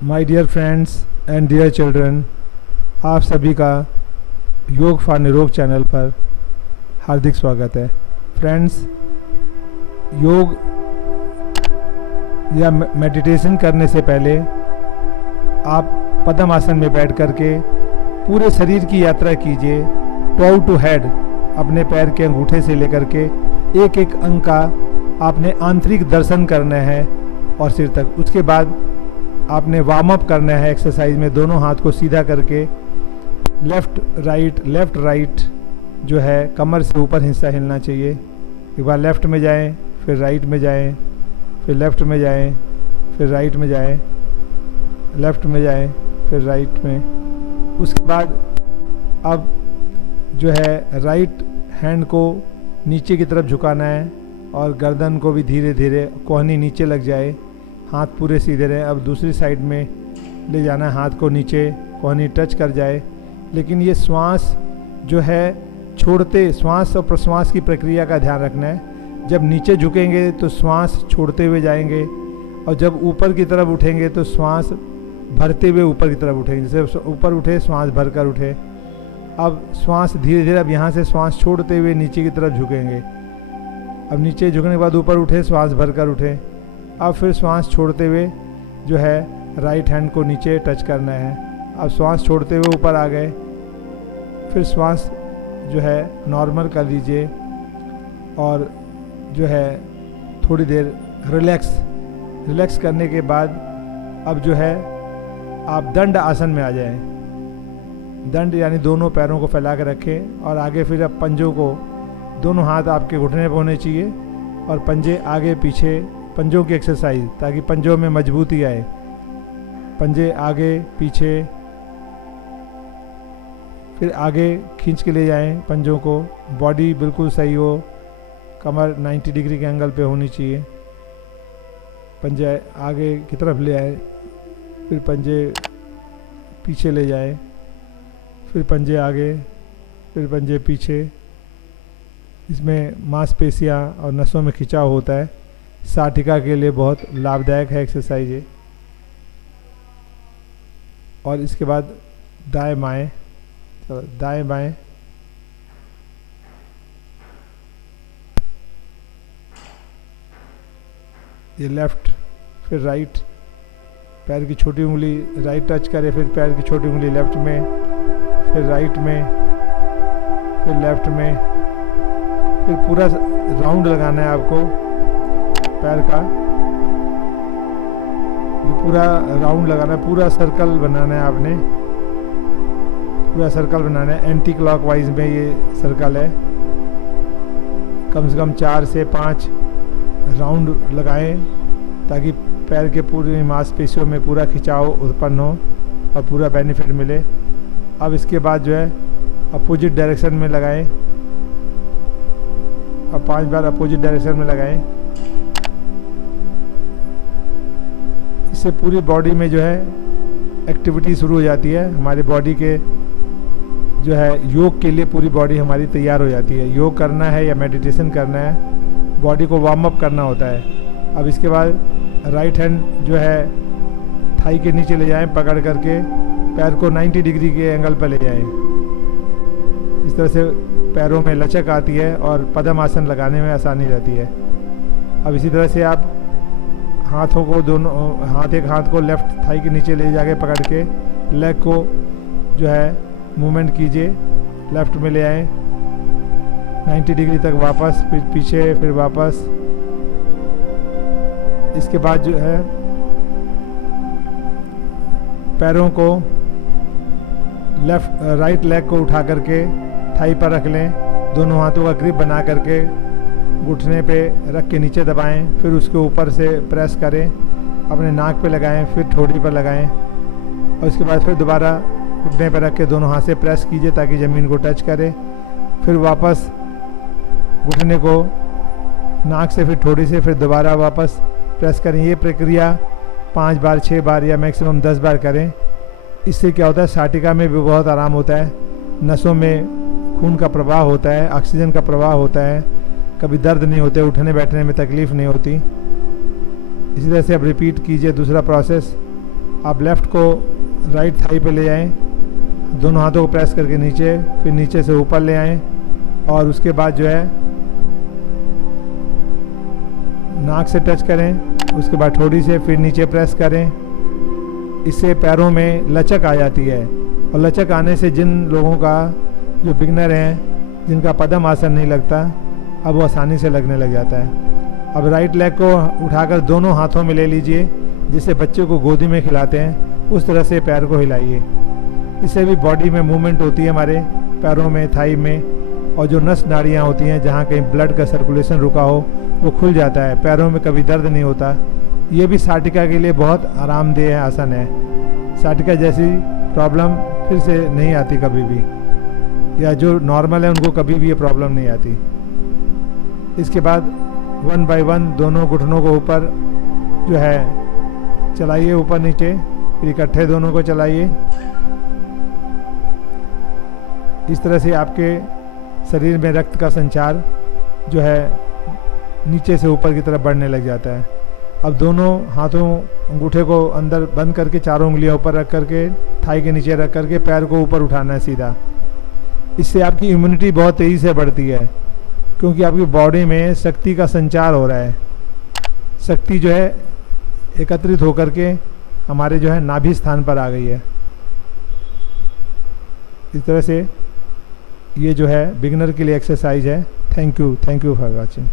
My dear friends and dear children, आप सभी का योग फॉर निरोग चैनल पर हार्दिक स्वागत है। फ्रेंड्स, योग या मेडिटेशन करने से पहले आप पद्म आसन में बैठ करके पूरे शरीर की यात्रा कीजिए, टॉप टू हेड। अपने पैर के अंगूठे से लेकर के एक एक अंग का आपने आंतरिक दर्शन करना है और सिर तक। उसके बाद आपने वार्म अप करना है एक्सरसाइज में, दोनों हाथ को सीधा करके लेफ्ट राइट जो है कमर से ऊपर हिस्सा हिलना चाहिए। एक बार लेफ्ट में जाएं, फिर राइट में जाएं, फिर लेफ्ट में जाएं, फिर राइट में जाएं, लेफ्ट में जाएं, फिर राइट में। उसके बाद अब जो है राइट हैंड को नीचे की तरफ झुकाना है और गर्दन को भी धीरे धीरे कोहनी नीचे लग जाए, हाथ पूरे सीधे रहे। अब दूसरी साइड में ले जाना है, हाथ को नीचे कोहनी टच कर जाए। लेकिन ये श्वास जो है छोड़ते, श्वास और प्रश्वास की प्रक्रिया का ध्यान रखना है। जब नीचे झुकेंगे तो श्वास छोड़ते हुए जाएंगे और जब ऊपर की तरफ उठेंगे तो श्वास भरते हुए ऊपर की तरफ उठेंगे। जैसे ऊपर उठे श्वास भर कर उठे। अब श्वास धीरे धीरे, अब यहाँ से श्वास छोड़ते हुए नीचे की तरफ झुकेंगे। अब नीचे झुकने के बाद ऊपर उठे, श्वास भर कर उठे। अब फिर श्वास छोड़ते हुए जो है राइट हैंड को नीचे टच करना है। अब श्वास छोड़ते हुए ऊपर आ गए, फिर श्वास जो है नॉर्मल कर लीजिए और जो है थोड़ी देर रिलैक्स करने के बाद अब जो है आप दंड आसन में आ जाएं। दंड यानी दोनों पैरों को फैला कर रखें और आगे फिर अब पंजों को, दोनों हाथ आपके घुटने पर होने चाहिए और पंजे आगे पीछे, पंजों की एक्सरसाइज ताकि पंजों में मजबूती आए। पंजे आगे पीछे, फिर आगे खींच के ले जाएं पंजों को। बॉडी बिल्कुल सही हो, कमर 90 डिग्री के एंगल पे होनी चाहिए। पंजे आगे की तरफ ले आए, फिर पंजे पीछे ले जाएं, फिर पंजे आगे, फिर पंजे पीछे। इसमें मांसपेशियां और नसों में खिंचाव होता है। साटिका के लिए बहुत लाभदायक है एक्सरसाइज ये। और इसके बाद दाएं बाएं, तो दाएं बाएं, ये लेफ्ट, फिर राइट। पैर की छोटी उंगली राइट टच करे, फिर पैर की छोटी उंगली लेफ्ट में, फिर राइट में, फिर लेफ्ट में। फिर पूरा राउंड लगाना है आपको पैर का, ये पूरा राउंड लगाना है, पूरा सर्कल बनाना है आपने, पूरा सर्कल बनाना है। एंटी क्लॉकवाइज में ये सर्कल है। कम से कम 4 से 5 राउंड लगाएं ताकि पैर के पूरी मांसपेशियों में पूरा खिंचाव उत्पन्न हो और पूरा बेनिफिट मिले। अब इसके बाद जो है अपोजिट डायरेक्शन में लगाएं। अब 5 बार अपोजिट डायरेक्शन में लगाएं। इससे पूरी बॉडी में जो है एक्टिविटी शुरू हो जाती है। हमारी बॉडी के जो है योग के लिए पूरी बॉडी हमारी तैयार हो जाती है। योग करना है या मेडिटेशन करना है, बॉडी को वार्म अप करना होता है। अब इसके बाद राइट हैंड जो है थाई के नीचे ले जाएं, पकड़ करके पैर को 90 डिग्री के एंगल पर ले जाएं। इस तरह से पैरों में लचक आती है और पद्म आसन लगाने में आसानी रहती है। अब इसी तरह से आप हाथों को, दोनों हाथ, एक हाथ को लेफ्ट थाई के नीचे ले जाके पकड़ के लेग को जो है मूवमेंट कीजिए, लेफ्ट में ले आए 90 डिग्री तक, वापस, फिर पीछे, फिर वापस। इसके बाद जो है पैरों को राइट लेग को उठा करके थाई पर रख लें, दोनों हाथों का ग्रिप बना करके घुटने पे रख के नीचे दबाएं, फिर उसके ऊपर से प्रेस करें, अपने नाक पे लगाएं, फिर ठोड़ी पर लगाएं और इसके बाद फिर दोबारा घुटने पर रख के दोनों हाथ से प्रेस कीजिए ताकि ज़मीन को टच करे। फिर वापस घुटने को नाक से, फिर ठोड़ी से, फिर दोबारा वापस प्रेस करें। ये प्रक्रिया 5 बार, 6 बार या मैक्सिमम 10 बार करें। इससे क्या होता है, साटिका में भी बहुत आराम होता है, नसों में खून का प्रवाह होता है, ऑक्सीजन का प्रवाह होता है, कभी दर्द नहीं होते, उठने बैठने में तकलीफ़ नहीं होती। इसी तरह से अब रिपीट कीजिए दूसरा प्रोसेस। आप लेफ़्ट को राइट थाई पे ले जाएं, दोनों हाथों को प्रेस करके नीचे, फिर नीचे से ऊपर ले आएं और उसके बाद जो है नाक से टच करें, उसके बाद ठोड़ी से फिर नीचे प्रेस करें। इससे पैरों में लचक आ जाती है और लचक आने से जिन लोगों का जो बिगनर हैं जिनका पद्म आसन नहीं लगता, अब वो आसानी से लगने लग जाता है। अब राइट लेग को उठाकर दोनों हाथों में ले लीजिए, जिससे बच्चे को गोदी में खिलाते हैं उस तरह से पैर को हिलाइए। इससे भी बॉडी में मूवमेंट होती है, हमारे पैरों में, थाई में, और जो नस नाड़ियाँ होती हैं जहाँ कहीं ब्लड का सर्कुलेशन रुका हो वो खुल जाता है, पैरों में कभी दर्द नहीं होता। ये भी साटिका के लिए बहुत आरामदेह आसन है। साटिका जैसी प्रॉब्लम फिर से नहीं आती कभी भी, या जो नॉर्मल है उनको कभी भी ये प्रॉब्लम नहीं आती। इसके बाद 1 बाय 1 दोनों घुटनों को ऊपर जो है चलाइए, ऊपर नीचे, फिर इकट्ठे दोनों को चलाइए। इस तरह से आपके शरीर में रक्त का संचार जो है नीचे से ऊपर की तरफ बढ़ने लग जाता है। अब दोनों हाथों अंगूठे को अंदर बंद करके चारों उंगलियां ऊपर रख करके थाई के नीचे रख करके पैर को ऊपर उठाना है सीधा। इससे आपकी इम्यूनिटी बहुत तेज़ी से बढ़ती है, क्योंकि आपकी बॉडी में शक्ति का संचार हो रहा है। शक्ति जो है एकत्रित होकर के हमारे जो है नाभि स्थान पर आ गई है। इस तरह से ये जो है बिगनर के लिए एक्सरसाइज है। Thank you for watching.